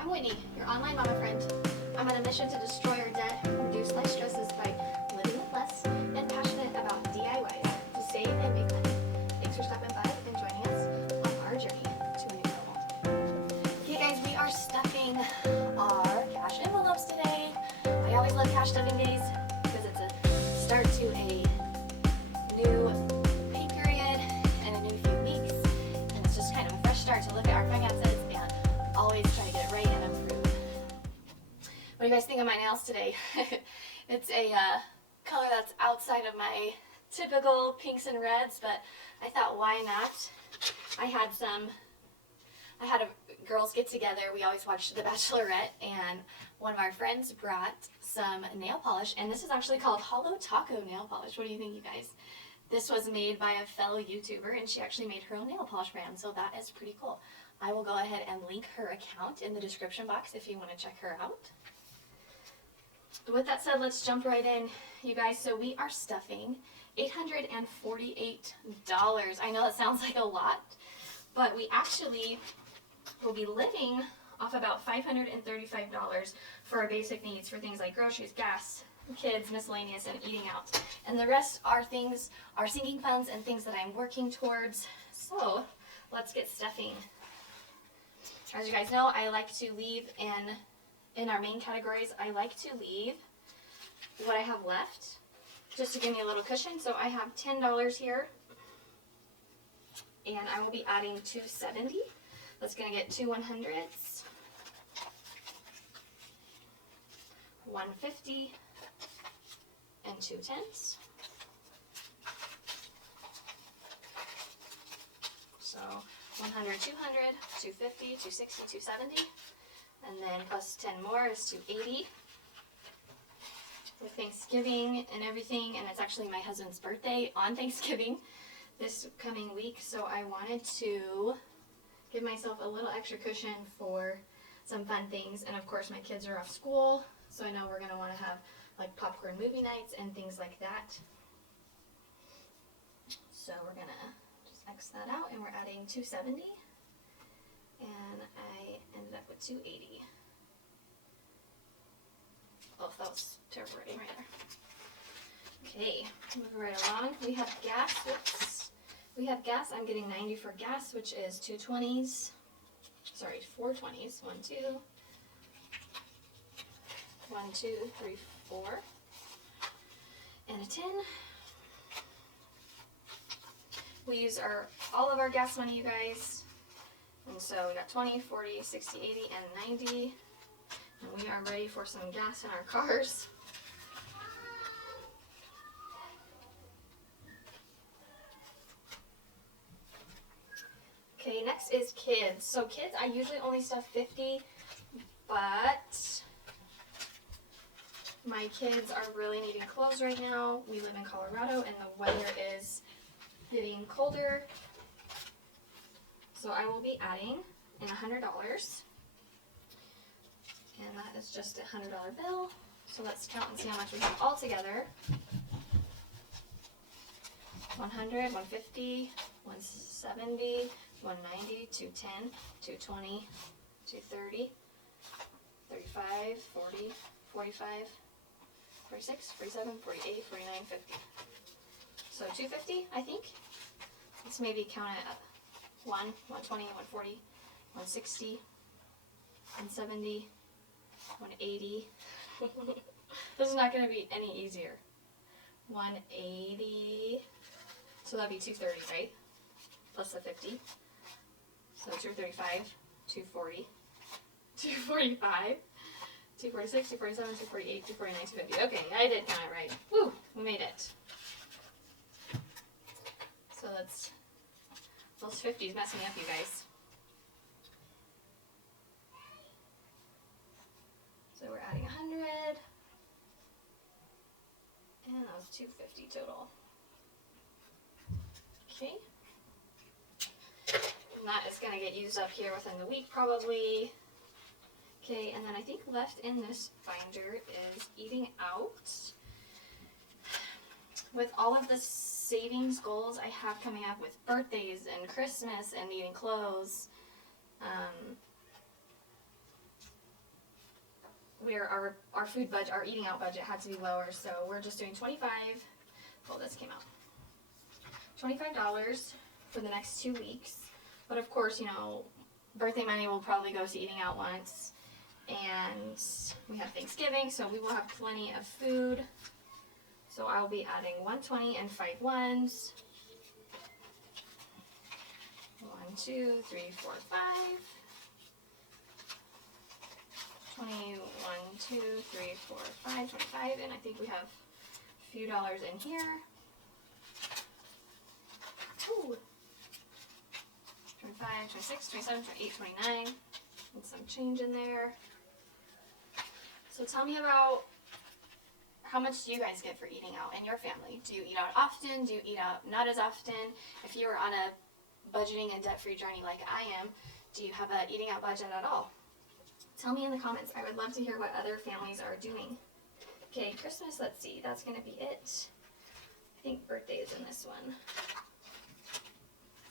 I'm Whitney, your online mama friend. I'm on a mission to destroy our debt, reduce life stresses by living with less, and passionate about DIYs to save and make money. Thanks for stopping by and joining us on our journey to a new normal. Okay guys, we are stuffing our cash envelopes today. I always love cash stuffing days because it's a start to a new pay period and a new few weeks, and it's just kind of a fresh start to look at our finances and always try to get it right and improve. What do you guys think of my nails today? It's a color that's outside of my typical pinks and reds, but I thought why not? I had a girls get together. We always watched The Bachelorette, and one of our friends brought some nail polish, and this is actually called Hollow Taco nail polish. What do you think, you guys? This was made by a fellow YouTuber, and she actually made her own nail polish brand, so that is pretty cool. I will go ahead and link her account in the description box if you want to check her out. With that said, let's jump right in, you guys. So we are stuffing $848. I know that sounds like a lot, but we actually will be living off about $535 for our basic needs for things like groceries, gas, kids, miscellaneous, and eating out. And the rest are things, are sinking funds and things that I'm working towards. So let's get stuffing. As you guys know, I like to leave in our main categories, I like to leave what I have left just to give me a little cushion. So I have $10 here, and I will be adding $270. That's going to get 2 100s, 150, and 2 10s. So 100, 200, 250, 260, 270, and then plus 10 more is 280. With Thanksgiving and everything, and it's actually my husband's birthday on Thanksgiving this coming week, so I wanted to give myself a little extra cushion for some fun things. And of course my kids are off school, so I know we're going to want to have like popcorn movie nights and things like that. So we're going to just X that out, and we're adding 270, and I ended up with 280. Oh, that was terrible writing right there. Okay, moving right along. We have gas. Whoops. We have gas. I'm getting 90 for gas, which is 2 20s. Sorry, 4 20s. 1, 2. 1, 2, 3, 4. And a 10. We use all of our gas money, you guys. And so we got 20, 40, 60, 80, and 90. And we are ready for some gas in our cars. Okay, next is kids. So kids, I usually only stuff 50, but my kids are really needing clothes right now. We live in Colorado, and the weather is getting colder. So I will be adding in $100. And that is just a $100 bill. So let's count and see how much we have all together. 100, 150, 170, 190, 210, 220, 230, 35, 40, 45, 46, 47, 48, 49, 50. So 250, I think. Let's maybe count it up. 120, 140, 160, 170, 180. This is not going to be any easier. 180. So that'd be 230, right? Plus the 50. So 235, 240, 245, 246, 247, 248, 249, 250. Okay, I did count it right. Woo, we made it. So that's, those 50s messing me up, you guys. So we're adding 100, and that was 250 total. Okay. And that is going to get used up here within the week probably. Okay, and then I think left in this binder is eating out. With all of the savings goals I have coming up with birthdays and Christmas and needing clothes, our food budget, our eating out budget had to be lower, so we're just doing $25. Well, this came out $25 for the next 2 weeks. But of course, you know, birthday money will probably go to eating out once, and we have Thanksgiving, so we will have plenty of food. So I'll be adding 120 and 5 ones. 1, 2, 3, 4, 5. 20, 1, 2, 3, 4, 5, 25, and I think we have a few dollars in here. Ooh. 25, 26, 27, 28, 29, and some change in there. So tell me about how much do you guys get for eating out in your family? Do you eat out often? Do you eat out not as often? If you were on a budgeting and debt-free journey like I am, do you have a eating out budget at all? Tell me in the comments. I would love to hear what other families are doing. Okay, Christmas, let's see. That's going to be it. I think birthday is in this one.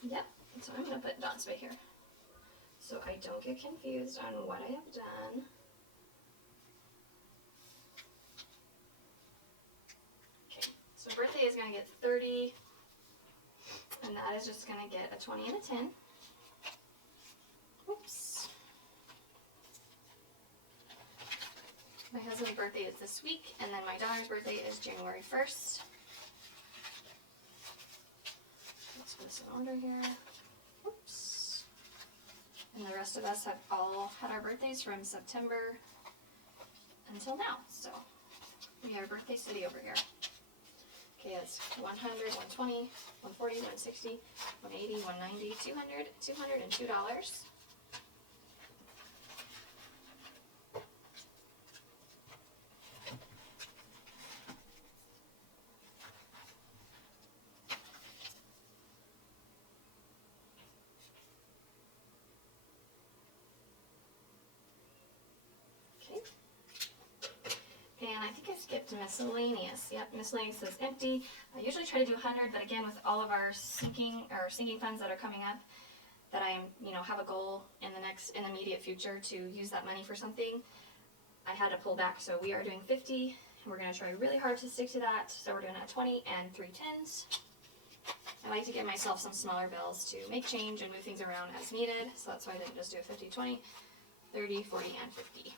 Yep, so I'm going to put Dawn's right here, so I don't get confused on what I have done. Okay, so birthday is going to get 30, and that is just going to get a 20 and a 10. Oops. My husband's birthday is this week, and then my daughter's birthday is January 1st. Let's put this in order here. Oops. And the rest of us have all had our birthdays from September until now. So we have birthday city over here. Okay, it's 100, 120, 140, 160, 180, 190, 200, $202. And I think I skipped miscellaneous. Yep, miscellaneous is empty. I usually try to do 100, but again, with all of our sinking funds that are coming up, that I'm, have a goal in the immediate future to use that money for something, I had to pull back. So we are doing 50, and we're going to try really hard to stick to that. So we're doing a 20 and 3 10s. I like to give myself some smaller bills to make change and move things around as needed. So that's why I didn't just do a 50, 20, 30, 40, and 50.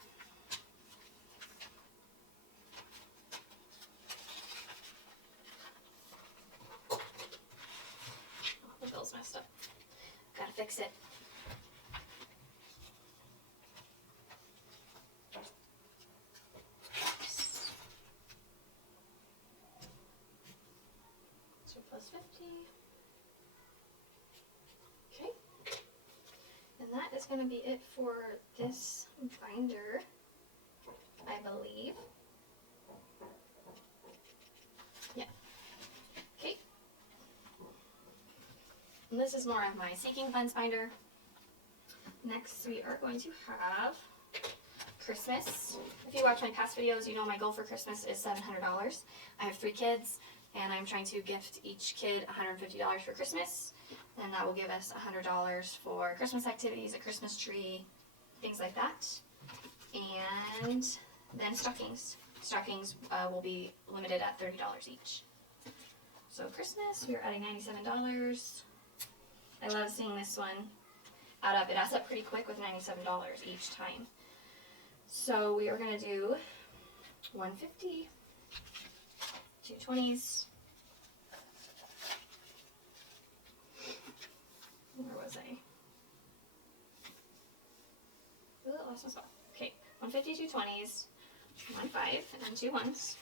Messed up. Gotta fix it. So plus 50. Okay. And that is going to be it for this binder, I believe. Yeah. Okay. And this is more of my Seeking Funds binder. Next, we are going to have Christmas. If you watch my past videos, you know my goal for Christmas is $700. I have 3 kids, and I'm trying to gift each kid $150 for Christmas. And that will give us $100 for Christmas activities, a Christmas tree, things like that. And then stockings. Stockings will be limited at $30 each. So Christmas, we are adding $97. I love seeing this one add up. It adds up pretty quick with $97 each time. So we are going to do 150, 2 20s. Where was I? Ooh, I lost my spot. Okay, 150, 2 20s, 1 5, and then 2 1s.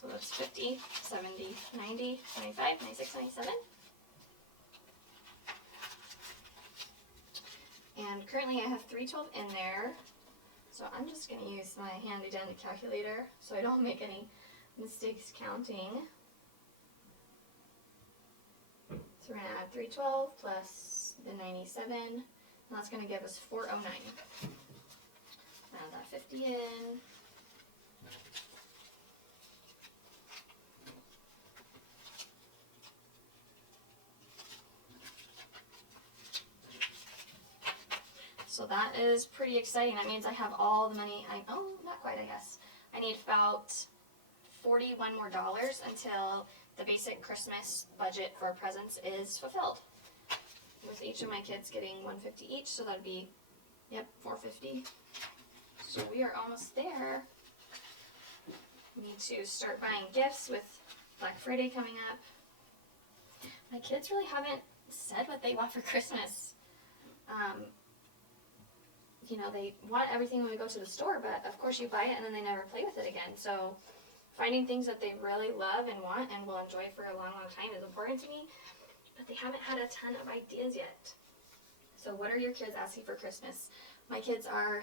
So that's 50, 70, 90, 95, 96, 97. And currently I have 312 in there. So I'm just going to use my handy dandy calculator so I don't make any mistakes counting. So we're going to add 312 plus the 97, and that's going to give us 409. Add that 50 in. So that is pretty exciting. That means I have all the money. Not quite, I guess. I need about $41 more until the basic Christmas budget for presents is fulfilled. With each of my kids getting $150 each, so that'd be, yep, $450. So we are almost there. We need to start buying gifts with Black Friday coming up. My kids really haven't said what they want for Christmas. They want everything when we go to the store, but of course you buy it and then they never play with it again. So finding things that they really love and want and will enjoy for a long, long time is important to me, but they haven't had a ton of ideas yet. So what are your kids asking for Christmas? My kids are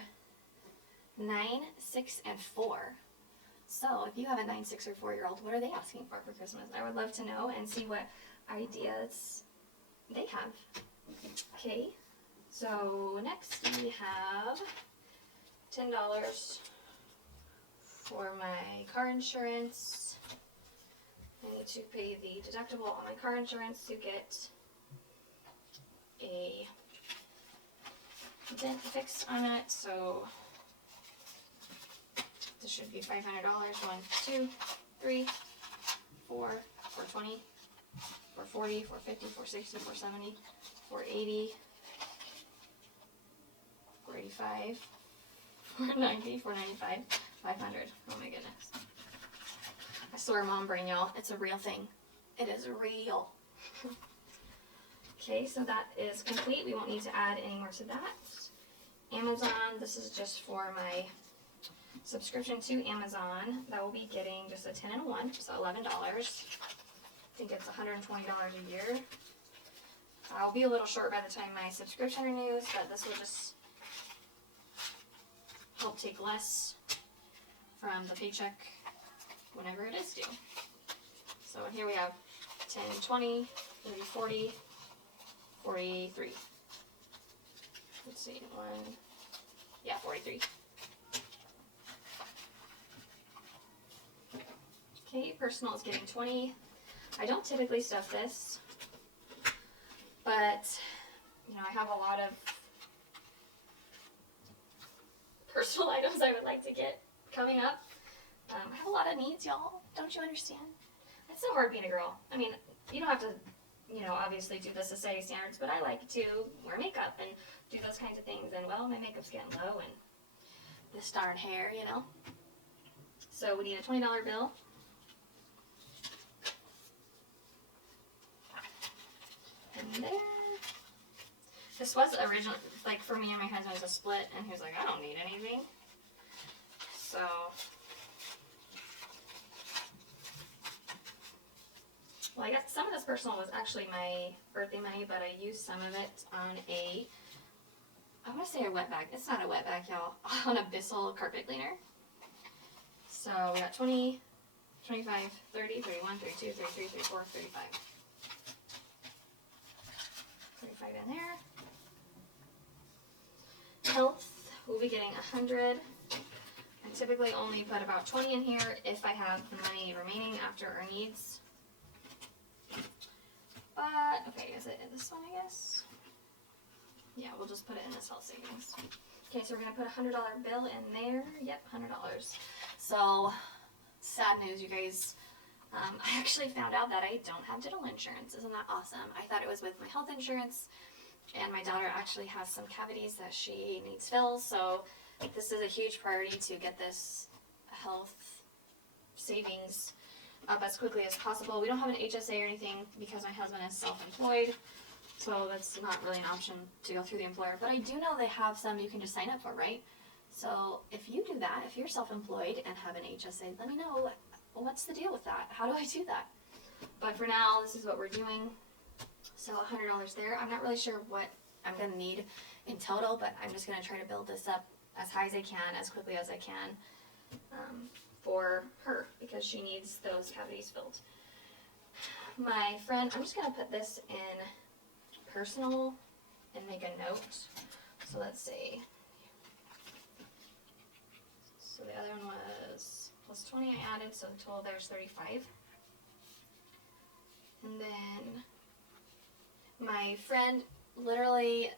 9, 6, and 4. So if you have a 9, 6, or 4-year-old, what are they asking for Christmas? I would love to know and see what ideas they have. Okay, so next we have $10 for my car insurance. I need to pay the deductible on my car insurance to get a dent fixed on it, so this should be $500. 1, 2, 3, 4, 420, 440, 450, 460, 470, 480, 485, 490, 495, 500. Oh my goodness. I swear, mom brain, y'all. It's a real thing. It is real. Okay, so that is complete. We won't need to add any more to that. Amazon, this is just for my subscription to Amazon. That will be getting just a 10 and a 1, so $11. I think it's $120 a year. I'll be a little short by the time my subscription renews, but this will just help take less from the paycheck whenever it is due. So here we have 10, 20, 30, 40, 43. Let's see, 43. Okay, personal is getting 20. I don't typically stuff this, but I have a lot of personal items I would like to get coming up. I have a lot of needs, y'all. Don't you understand? It's so hard being a girl. I mean, you don't have to, obviously do the society standards, but I like to wear makeup and do those kinds of things. And, well, my makeup's getting low and this darn hair, So we need a $20 bill. And there. This was originally, for me and my husband, it was a split, and he was like, I don't need anything. So, well, I guess some of this personal was actually my birthday money, but I used some of it on I want to say a wet bag. It's not a wet bag, y'all. On a Bissell carpet cleaner. So we got 20, 25, 30, 31, 32, 33, 34, 35. 35 in there. Health, we'll be getting 100. I typically only put about 20 in here if I have the money remaining after our needs. But, okay, is it in this one, I guess? Yeah, we'll just put it in this health savings. Okay, so we're going to put a $100 bill in there. Yep, $100. So, sad news, you guys. I actually found out that I don't have dental insurance. Isn't that awesome? I thought it was with my health insurance, and my daughter actually has some cavities that she needs filled, so this is a huge priority to get this health savings up as quickly as possible. We don't have an HSA or anything because my husband is self-employed, so that's not really an option to go through the employer. But I do know they have some you can just sign up for, right? So if you do that, if you're self-employed and have an HSA, let me know. What's the deal with that? How do I do that? But for now, this is what we're doing. So $100 there. I'm not really sure what I'm going to need in total, but I'm just going to try to build this up as high as I can, as quickly as I can, for her, because she needs those cavities filled. My friend, I'm just going to put this in personal and make a note. So let's see. So the other one was plus 20 I added, so the total there's 35. And then my friend, literally,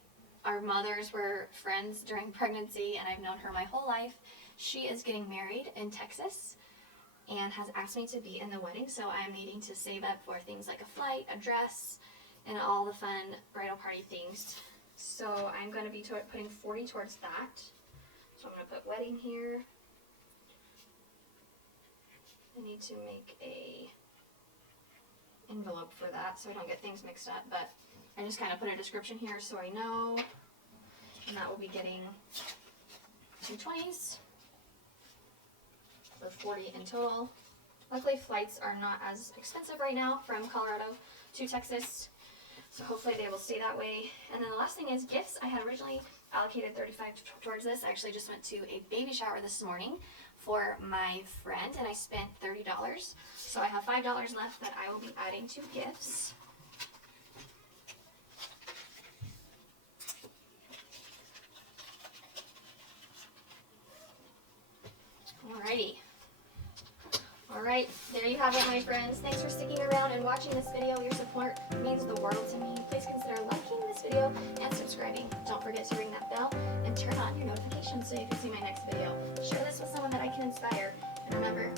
our mothers were friends during pregnancy, and I've known her my whole life. She is getting married in Texas and has asked me to be in the wedding, so I'm needing to save up for things like a flight, a dress, and all the fun bridal party things. So I'm going to be putting 40 towards that. So I'm going to put wedding here. I need to make a envelope for that so I don't get things mixed up, but I just kind of put a description here so I know. And that will be getting 220s. For 40 in total. Luckily flights are not as expensive right now from Colorado to Texas, so hopefully they will stay that way. And then the last thing is gifts. I had originally allocated 35 towards this. I actually just went to a baby shower this morning for my friend and I spent $30. So I have $5 left that I will be adding to gifts. Alrighty. Alright, there you have it, my friends. Thanks for sticking around and watching this video. Your support means the world to me. Please consider liking this video and subscribing. Don't forget to ring that bell and turn on your notifications so you can see my next video. Share this with someone that I can inspire. And remember,